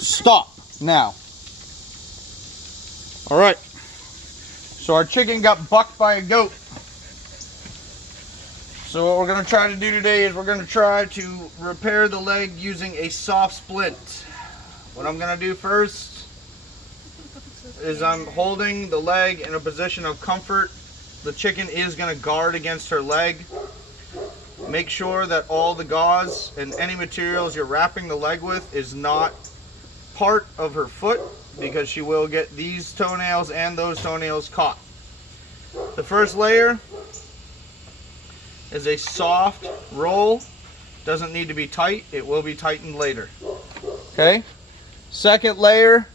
Stop now. All right. So our chicken got bucked by a goat. So what we're going to try to do today is we're going to try to repair the leg using a soft splint. What I'm going to do first is I'm holding the leg in a position of comfort. The chicken is going to guard against her leg. Make sure that all the gauze and any materials you're wrapping the leg with is not part of her foot, because she will get these toenails and those toenails caught. The first layer is a soft roll. Doesn't need to be tight. It will be tightened later. Okay. Second layer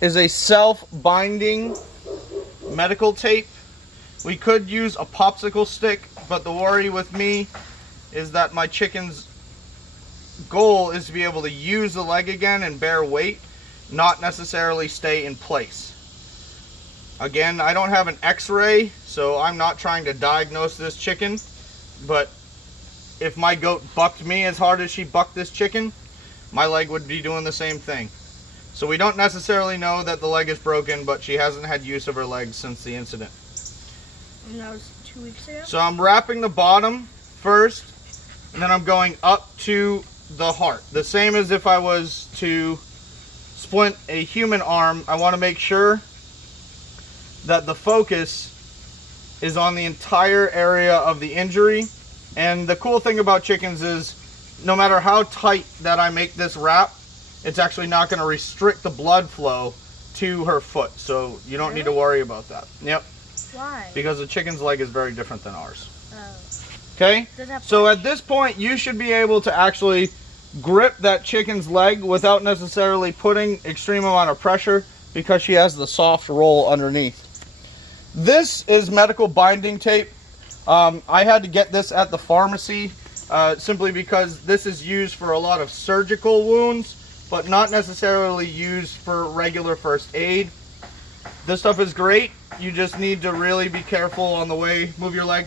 is a self-binding medical tape. We could use a popsicle stick, but the worry with me is that my chicken's goal is to be able to use the leg again and bear weight, not necessarily stay in place. Again, I don't have an x-ray, so I'm not trying to diagnose this chicken, but if my goat bucked me as hard as she bucked this chicken, my leg would be doing the same thing. So we don't necessarily know that the leg is broken, but she hasn't had use of her legs since the incident. And that was 2 weeks ago? So I'm wrapping the bottom first, and then I'm going up to the heart. The same as if I was to splint a human arm. I want to make sure that the focus is on the entire area of the injury. And the cool thing about chickens is no matter how tight that I make this wrap, it's actually not going to restrict the blood flow to her foot. So you don't need to worry about that. Yep. Why? Because the chicken's leg is very different than ours. Oh. Okay? So at this point, you should be able to actually grip that chicken's leg without necessarily putting extreme amount of pressure, because she has the soft roll underneath. This is medical binding tape. I had to get this at the pharmacy simply because this is used for a lot of surgical wounds, but not necessarily used for regular first aid. This stuff is great. You just need to really be careful on the way, move your leg,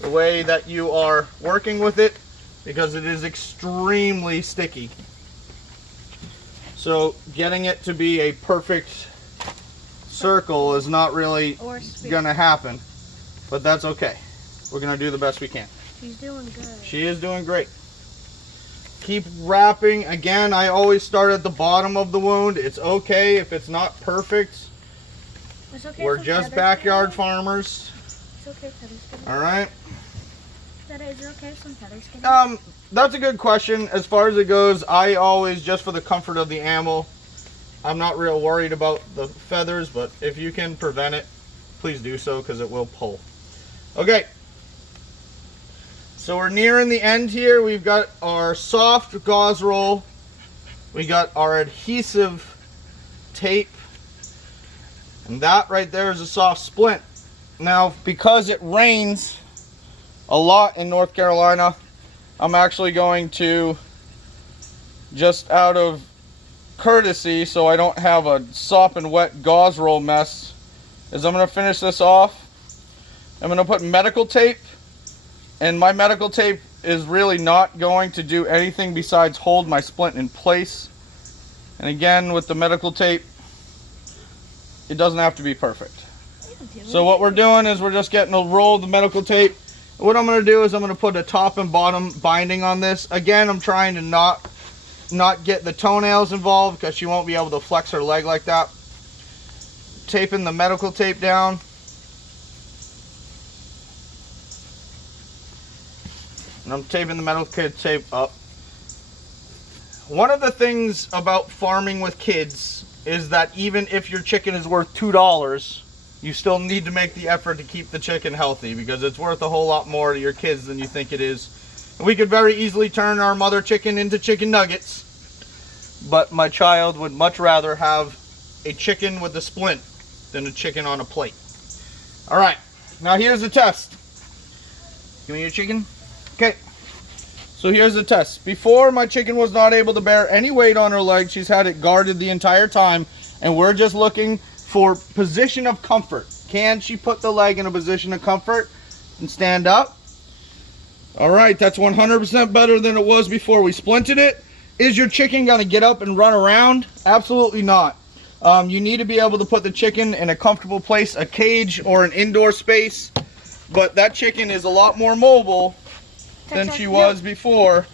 the way that you are working with it, because it is extremely sticky. So getting it to be a perfect circle is not really gonna happen, but that's okay. We're gonna do the best we can. She's doing good. She is doing great. Keep wrapping. Again, I always start at the bottom of the wound. It's okay if it's not perfect. It's okay. We're just backyard farmers. It's okay if feathers get in. All right. Is it okay if some feathers get in? That's a good question. As far as it goes, I always, just for the comfort of the animal, I'm not real worried about the feathers, but if you can prevent it, please do so, because it will pull. Okay. So we're nearing the end here. We've got our soft gauze roll. We got our adhesive tape. And that right there is a soft splint. Now, because it rains a lot in North Carolina, I'm actually going to, just out of courtesy, so I don't have a sopping wet gauze roll mess, is I'm going to finish this off. I'm going to put medical tape, and my medical tape is really not going to do anything besides hold my splint in place. And again, with the medical tape, it doesn't have to be perfect. So what we're doing is we're just getting a roll of the medical tape. What I'm going to do is I'm going to put a top and bottom binding on this. Again, I'm trying to not get the toenails involved, because she won't be able to flex her leg like that. Taping the medical tape down. And I'm taping the medical tape up. One of the things about farming with kids is that even if your chicken is worth $2, you still need to make the effort to keep the chicken healthy, because it's worth a whole lot more to your kids than you think it is. And we could very easily turn our mother chicken into chicken nuggets, but my child would much rather have a chicken with a splint than a chicken on a plate. All right, now here's the test. Give me your chicken. Okay, so here's the test. Before, my chicken was not able to bear any weight on her leg. She's had it guarded the entire time, and we're just looking for position of comfort. Can she put the leg in a position of comfort and stand up? All right, that's 100% better than it was before we splinted it. Is your chicken going to get up and run around? Absolutely not. You need to be able to put the chicken in a comfortable place, a cage or an indoor space. But that chicken is a lot more mobile than she was before.